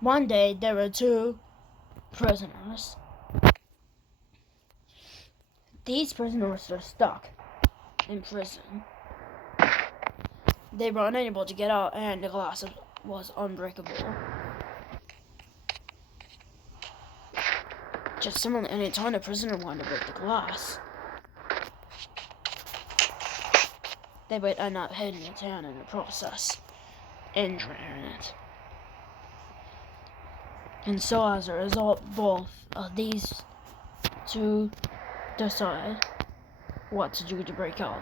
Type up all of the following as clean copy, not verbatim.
One day, there were two prisoners. These prisoners were stuck in prison. They were unable to get out, and the glass was unbreakable. Just similarly, any time a prisoner wanted to break the glass, they would end up hitting its hand in the process, injuring it. And so as a result, both of these two decide what to do to break out.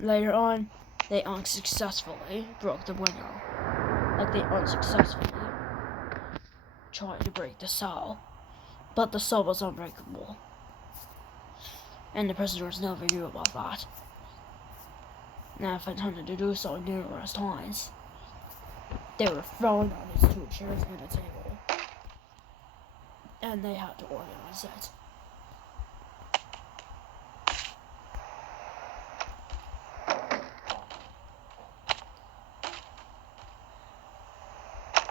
Later on, they unsuccessfully broke the window. Like they unsuccessfully tried to break the cell. But the cell was unbreakable. And the prisoners never knew about that. And if attempted to do so numerous times, they were thrown on these two chairs and a table. And they had to organize it.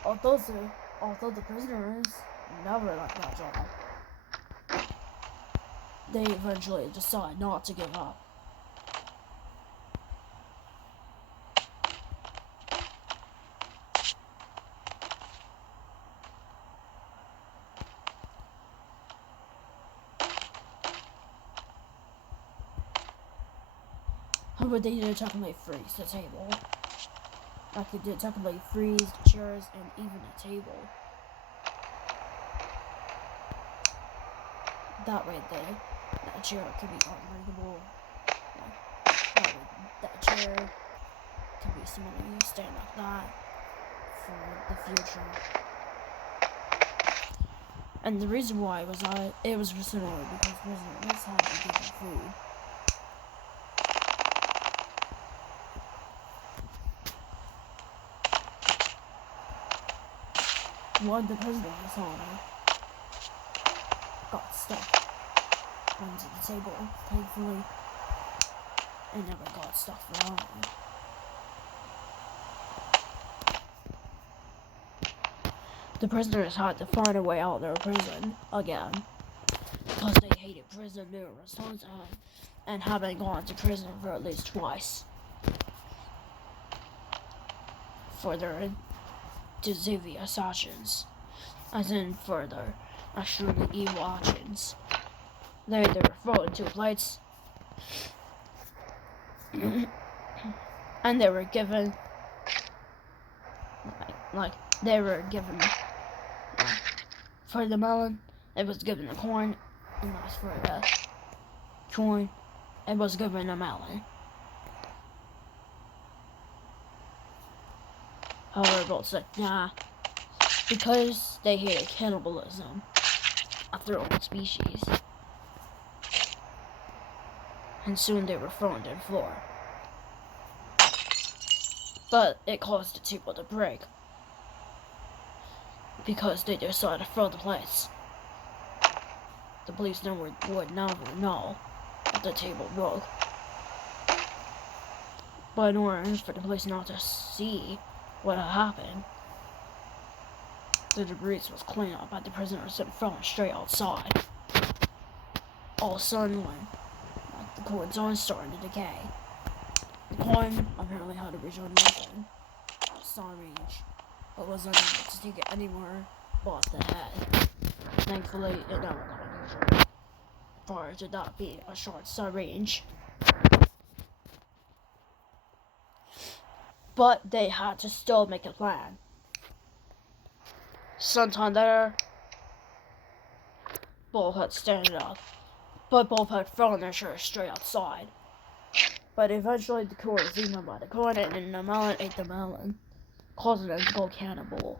Although the prisoners never liked that job, they eventually decide not to give up. However, they did technically freeze the table. Like they did technically freeze the chairs and even the table. That way that chair could be unbreakable. That chair could be similarly stand like that for the future. And the reason why was it was similar because prisoners had to give them food. One of the prisoners got stuck onto the table. Thankfully, it never got stuck for long. The prisoners had to find a way out of their prison again because they hated prison numerous times and having gone to prison for at least twice for their devious actions, as in for their extremely evil actions. They were thrown into plates, and they were given for the melon, it was given a corn, and as for the corn, it was given a melon. However, both said nah, because they hated cannibalism of their own species. And soon they were thrown to the floor. But it caused the table to break, because they decided to throw the plates. The police would never know if the table broke. But in order for the police not to see what had happened, the debris was cleaned up by the prisoners and thrown straight outside. All of a sudden, when the corn's on started to decay, the corn apparently had to regeneration, saw range, but was unable to take it anywhere but the head. Thankfully, it never got injured, prior to that being a short saw range. But they had to still make a plan. Sometime later, both had standing up, but both had thrown their shirts straight outside. But eventually the corn was eaten by the corn, and the melon ate the melon, causing them to go cannibal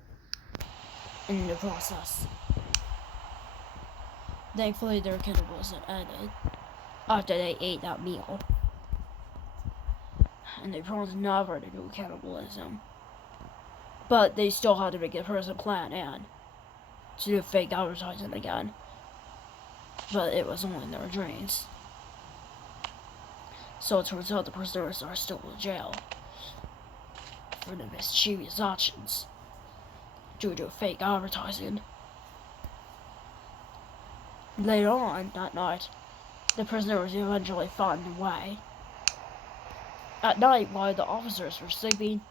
in the process. Thankfully, their cannibalism ended after they ate that meal. And they promised never to do cannibalism. But they still had to make a person plan and to do fake advertising again. But it was only in their dreams. So it turns out the prisoners are still in jail for the mischievous actions due to fake advertising. Later on that night, the prisoners eventually found a way. At night, while the officers were sleeping,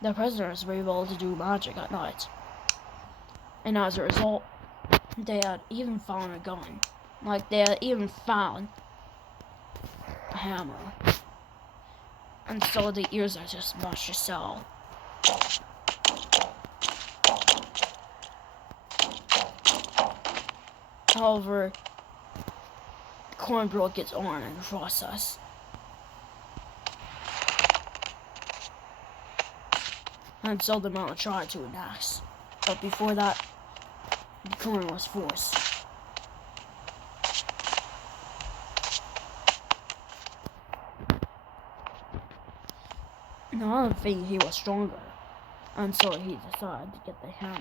the prisoners were able to do magic at night. And as a result, they had even found a gun. Like, they had even found a hammer. And so they used it to smash the cell. However, the coin broke its arm in the process. And so the melon tried to enact. But before that, the coin was forced. Now I don't think he was stronger, and so he decided to get the hammer.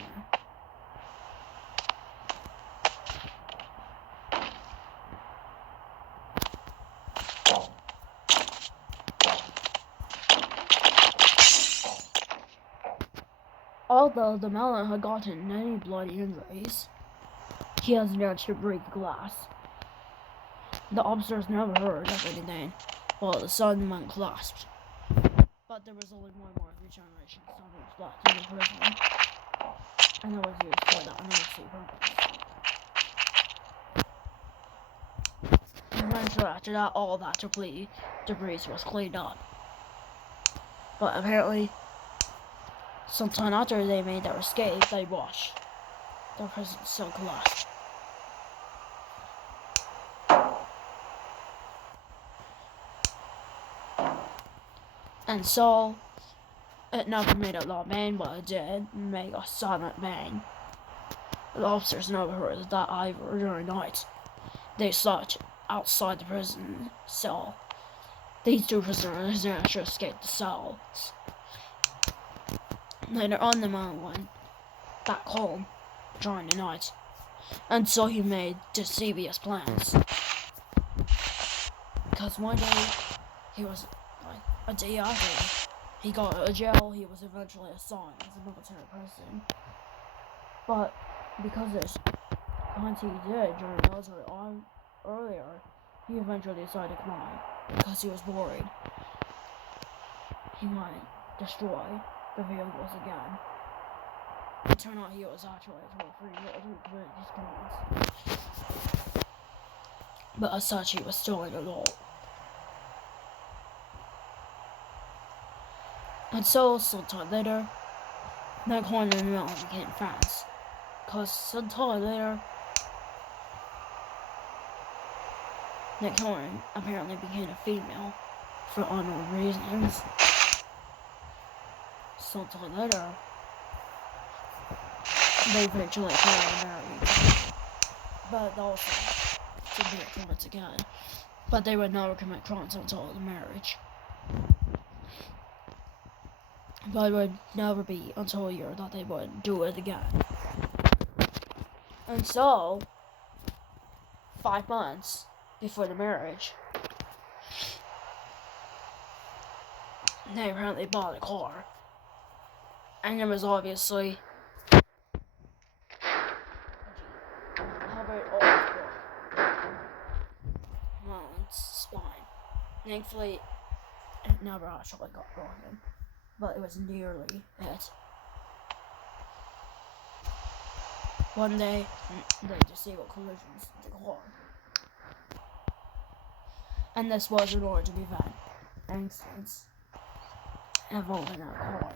Although the melon had gotten many bloody injuries, he has managed to break glass. The officers never heard of anything while the sun went collapsed. But there was only one more regeneration stones left in the prison, and it was used for that emergency purpose. Eventually, after that, all that debris was cleaned up. But apparently, sometime after they made their escape, they watched their prison cell collapse. And so, it never made a loud bang, but it did make a silent bang. The officers never heard of that either during the night. They slept outside the prison cell. These two prisoners managed to escape the cells. Later on, the man went back home during the night, and so he made devious plans. Because one day, he was like a day after he got out of jail, he was eventually assigned as a military person. But because of crimes he did during the military earlier, he eventually decided to cry because he was worried he might destroy the vehicles again. It turned out he was actually free to commit his crimes. But as such, he was still an adult. And so, sometime later, that coin and the melon became friends. Because sometime later, that coin apparently became a female for unknown reasons. Sometime later, they eventually got married. But also, to commit crimes again. But they would never commit crimes until the marriage. But it would never be until a year that they would do it again. And so, 5 months before the marriage, they apparently bought a car. And it was obviously how very old it was. Melon's spine. Thankfully, it never actually got broken, but it was nearly hit. One day, they disabled collisions in the car. And this was in order to prevent accidents involving that car.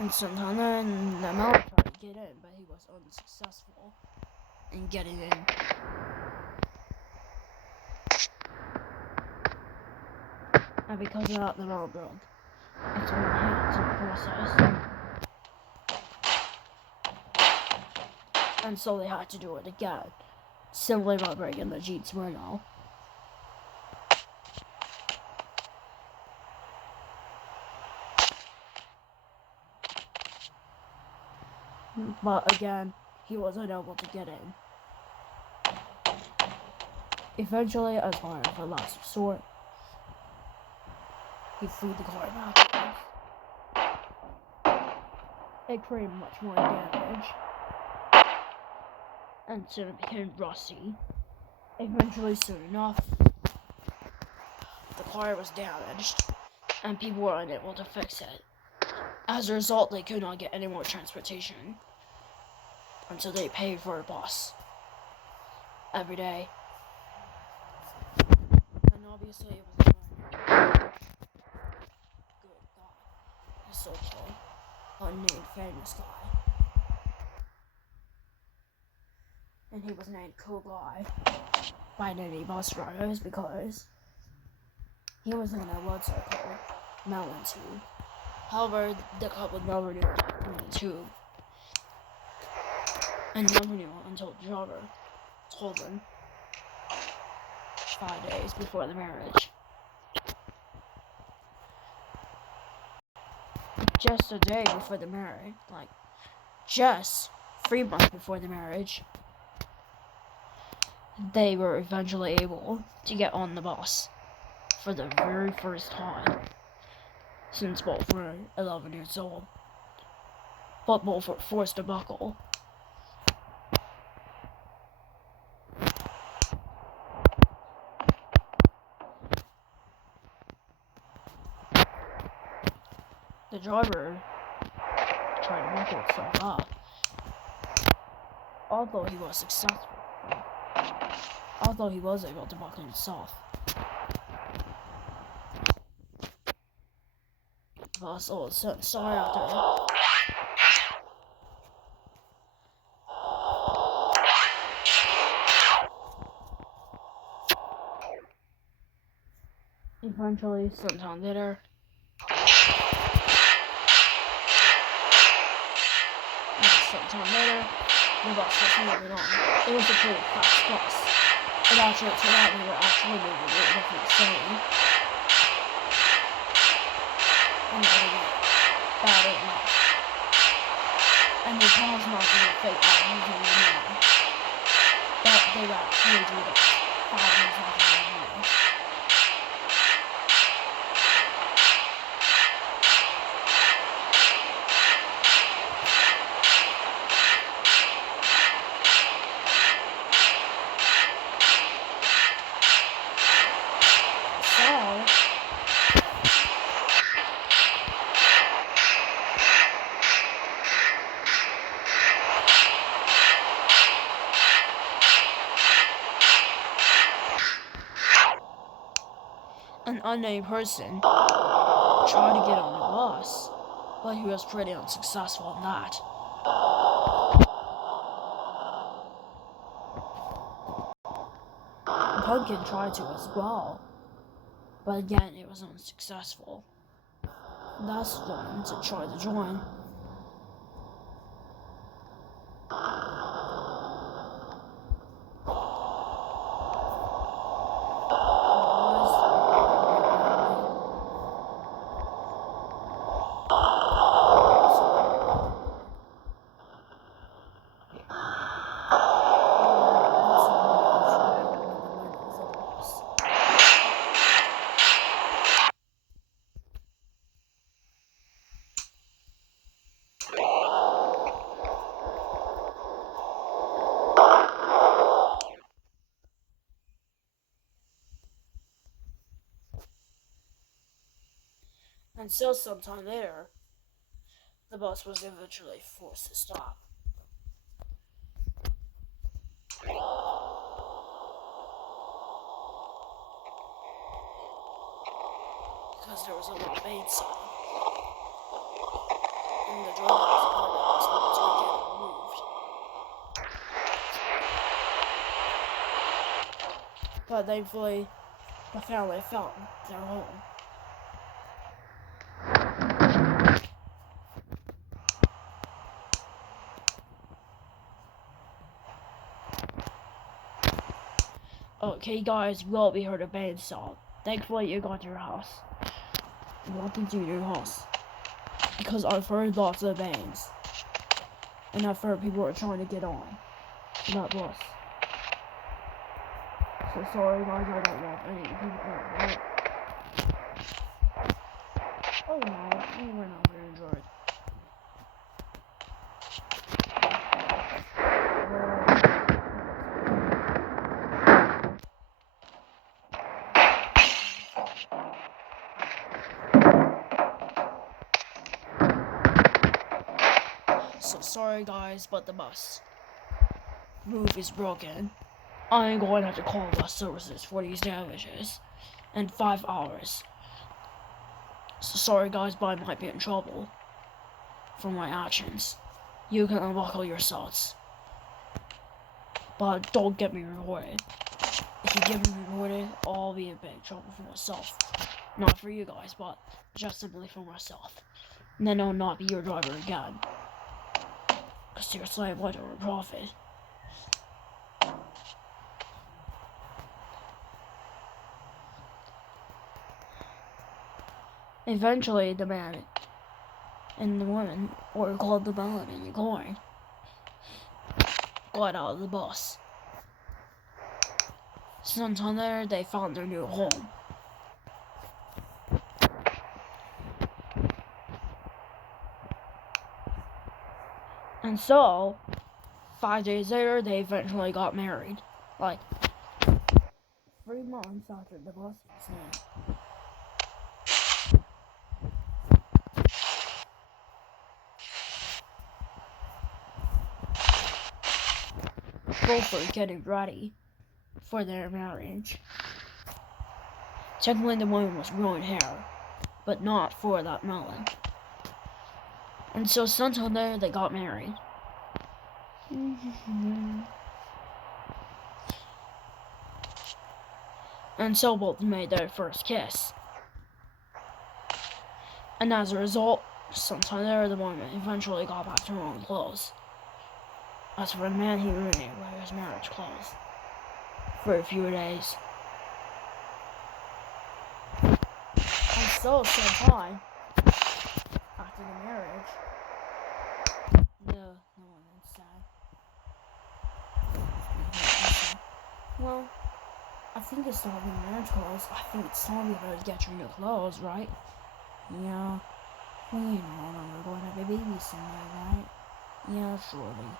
And sometime then, the melon tried to get in, but he was unsuccessful in getting in. And because of that, the melon broke. It's one hands in the process. And so they had to do it again, simply by breaking the Jeep's window. But again, he wasn't able to get in. Eventually, as part of a last resort, he threw the car backwards. It created much more damage, and soon it became rusty. Eventually, soon enough, the car was damaged, and people were unable to fix it. As a result, they could not get any more transportation until they paid for a bus every day. And obviously, it was a good guy, a so-called unnamed famous guy. And he was named Cool Guy by many bus drivers because he was in a blood circle, melon tube. However, the couple never knew melon tube, and never knew until the driver told them 5 days before the marriage. Just a day before the marriage, like just 3 months before the marriage, they were eventually able to get on the bus for the very first time since both were 11 years old. But both were forced to buckle. The driver tried to buckle himself up, although he was successful. Although he was able to buckle himself. The bus all of a sudden saw after it. Eventually, sometime later, the bus was moving on. It was a pretty fast bus. And actually, tonight we were actually moving to a different city. And that was bad enough. And they promised not to fake out moving anymore. But they were actually do that 5 years after the marriage. An unnamed person tried to get on the bus, but he was pretty unsuccessful in that. Pumpkin tried to as well, but again it was unsuccessful. That's the one to try to join. And so sometime later, the bus was eventually forced to stop. Because there was a lot of paint sign. And the driver was not to get moved. But thankfully, the family found their home. Okay guys, you all be heard a band song. Thankfully you got your house. Welcome to your house. Because I've heard lots of bands. And I've heard people are trying to get on that bus. So sorry guys, I don't want any people right? Oh no, we were not very enjoyed. So sorry guys, but the bus roof is broken. I'm going to have to call bus services for these damages in 5 hours. So sorry guys, but I might be in trouble for my actions. You can unbuckle your salts. But don't get me rewarded. If you get me rewarded, I'll be in big trouble for myself. Not for you guys, but just simply for myself. And then I'll not be your driver again. Because seriously, I want to profit. Eventually, the man and the woman were called the melon and the corn. Got out of the bus. Sometime there, they found their new home. And so, 5 days later, they eventually got married. Like, 3 months after the bus incident. Both were getting ready for their marriage. Technically, the woman was growing hair, but not for that melon. And so, sometime there, they got married. And so both made their first kiss. And as a result, sometime there, the woman eventually got back to her own clothes. As for the man, he remained wearing his marriage clothes for a few days. And so, sometime after the marriage, the woman said, well, I think it's time for marriage clothes. I think it's time you better get your new clothes, right? Yeah. Well, you know, we're going to have a baby someday, right? Yeah, surely.